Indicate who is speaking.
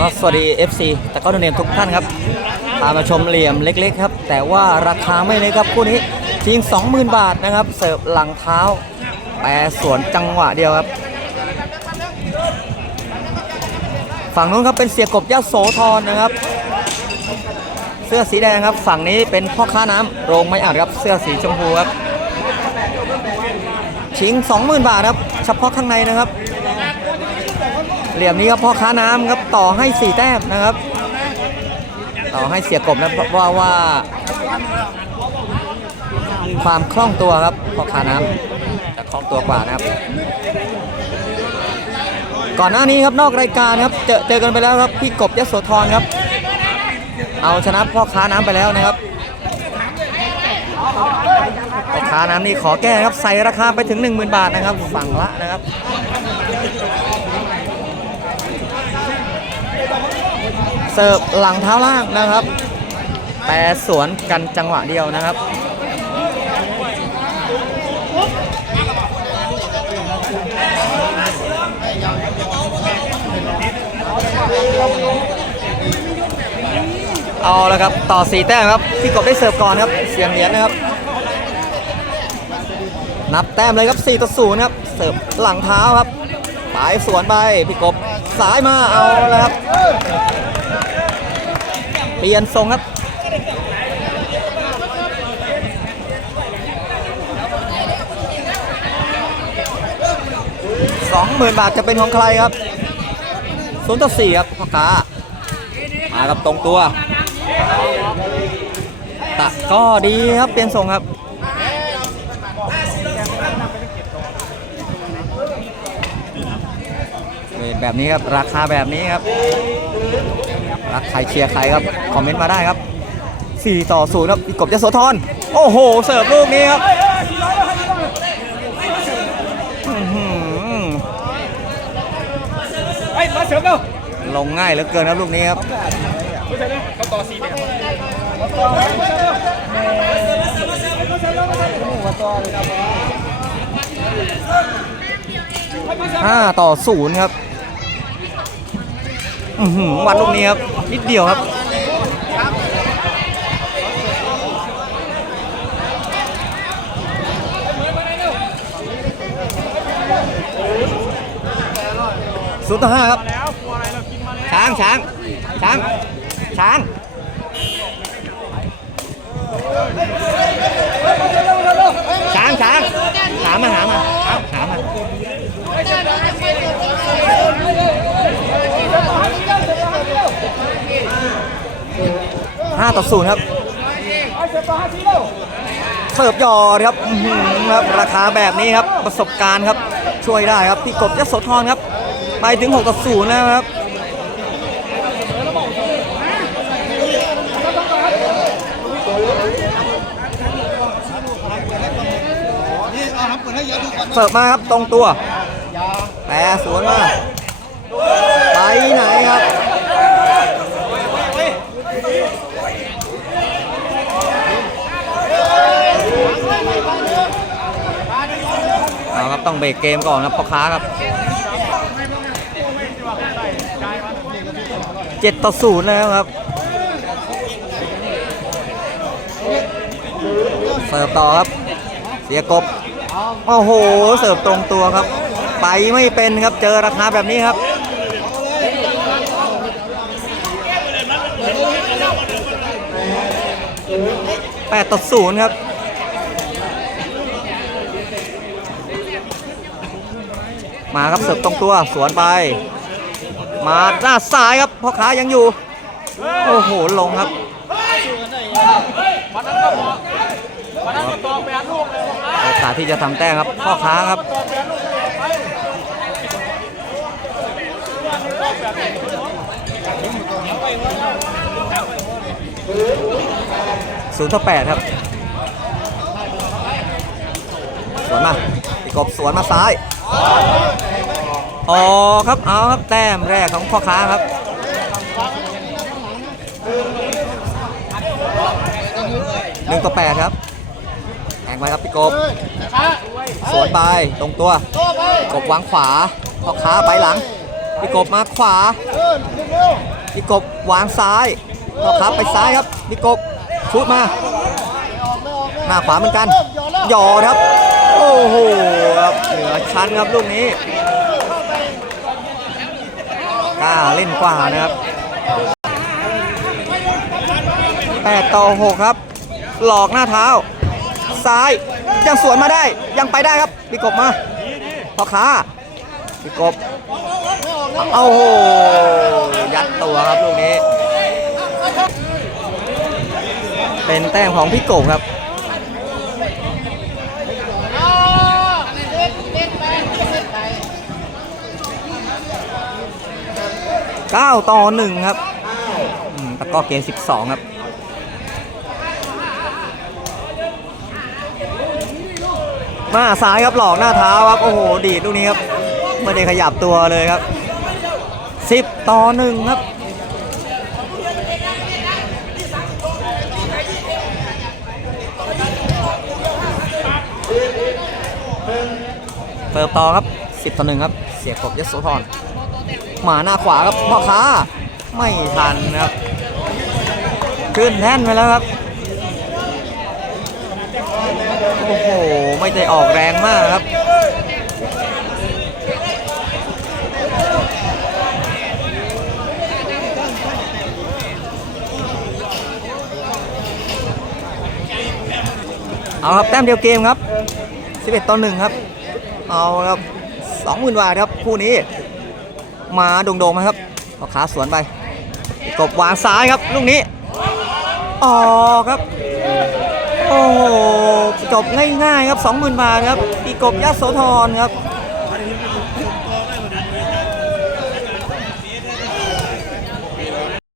Speaker 1: ก็สวัสดี FC แต่ก็โดเนมทุกท่านครับพามาชมเหลี่ยมเล็กๆครับ แต่ว่าราคาไม่เล็กครับคู่นี้จริง20,000 บาทนะครับ เสิร์ฟหลังเท้าแปรสวนจังหวะเดียวครับฝั่งนู้นครับเป็นเสียกบยะโสธรนะครับ เสื้อสีแดงครับ ฝั่งนี้เป็นพ่อค้าน้ำโรงไม่อัดครับเสื้อสีชมพูครับชิง 20,000 บาทครับ เฉพาะข้างในนะครับ เหลี่ยมนี้ครับพ่อค้าน้ำครับต่อให้4แต้มนะครับ ต่อให้เสียกบนะเพราะว่าว่า ความคล่องตัวครับพ่อค้าน้ำจะคล่องตัวกว่านะครับ ก่อนหน้านี้ครับนอกรายการครับเจอเจอกันไปแล้วครับพี่กบยโสธรครับ เอาชนะพ่อค้าน้ำไปแล้วนะครับพ่อค้าน้ำนี่ขอแก้ครับใส่ราคาไปถึง 10,000 บาทนะครับฝั่งละนะครับ เสิร์ฟหลังเท้าล่างนะครับแปรสวนกันจังหวะเดียวนะครับ เอาแล้วครับ ต่อ4แต้มครับ พี่กบได้เสิร์ฟก่อนครับ เสียงเหรียญนะครับ นับแต้มเลยครับ4ต่อ0ครับ เสิร์ฟหลังเท้าครับปลายสวนไป พี่กบสายมาเอาแล้วครับ ปลี่ยนทรงครับสองหมื่นบาทจะเป็นของใครครับศูนย์ต่อสี่ครับพ่อค้ามากับตรงตัวตะก็ดีครับ เปลี่ยนทรงครับเวทแบบนี้ครับ ราคาแบบนี้ครับ รักใครเชียร์ใครครับ คอมเมนต์มาได้ครับ 4 ต่อ0ครับพี่กบจะโสธรโอ้โห เสิร์ฟลูกนี้ครับอื้อหือ
Speaker 2: เฮ้ยมาเสริมเร็ว
Speaker 1: ลงง่ายเหลือเกินครับลูกนี้ครับ
Speaker 2: ไม่ใช่เลยเขาต่อสี่เนี่ย
Speaker 1: 5ต่อ0ครับอื้อหือวัดลูกนี้ครับ นิดเดียวครับศูนย์ต่อห้าครับช้างช้างช้างช้างช้างช้างหามาหามา 5 ต่อ 0 ครับ
Speaker 2: เสิร์
Speaker 1: ฟยอครับครับ ราคาแบบนี้ครับ ประสบการณ์ครับ ช่วยได้ครับ พี่กบยโสธรครับ ไปถึง 6 ต่อ 0 แล้วครับเสิร์ฟมาครับตรงตัว แต่สวนมา ไปไหนครับ รับต้องเบรกเกมก่อนครับพ่อค้าครับเจ็ดต่อศูนย์แล้วครับเสิร์ฟต่อครับ เสียกบโอ้โห เสิร์ฟตรงตัวครับ ไปไม่เป็นครับเจอราคาแบบนี้ครับแปดต่อศูนย์ครับ มาครับเสิร์ฟตรงตัวสวนไป มาหน้าซ้ายครับพ่อค้ายังอยู่ โอ้โหลงครับโอกาสที่จะทำแต้มครับพ่อค้าครับศูนย์ต่อแปดครับ สวนมาพี่กบสวนมาซ้าย อ๋อครับเอาครับแต้มแรกของพ่อค้าครับหนึ่งต่อแปดครับแทงไปครับพี่กบสวนไปตรงตัวกบวางขวาพ่อค้าไปหลังพี่กบมาขวาพี่กบวางซ้ายต่อครับไปซ้ายครับพี่กบชุดมาหน้าขวาเหมือนกันหยอครับโอ้โหครับือชั้นครับลูกนี้กล้าเล่นกว่านะครับ8ต่อ6ครับ หลอกหน้าเท้า ซ้ายยังสวนมาได้ยังไปได้ครับพี่กบมาพ่อค้าพี่กบเอาโหยัดตัวครับลูกนี้ เป็นแต้มของพี่กบครับ 9 ต่อ 1 ครับตะก้อเกม 12 ครับมาซ้ายครับหลอกหน้าเท้าครับ โอ้โห ดีดลูกนี้ครับไม่ได้ขยับตัวเลยครับ 10 ต่อ 1 ครับเติบต่อครับ 10 ต่อ 1 ครับ เสียบกบยโสธร มาหน้าขวาครับพ่อค้าไม่ทันครับ ขึ้นแท่นไปแล้วครับ โอ้โห ไม่ได้ออกแรงมากครับเอาครับแต้มเดียวเกมครับ 11 ต่อ 1 ครับ เอาครับ20,000บาทครับ คู่นี้ มาโด่งๆมาครับพ่อขาสวนไปกบวางซ้ายครับลูกนี้ออกครับ โอ้โหจบง่ายๆครับ 20,000 บาทครับปีกบยัดโสธรครับ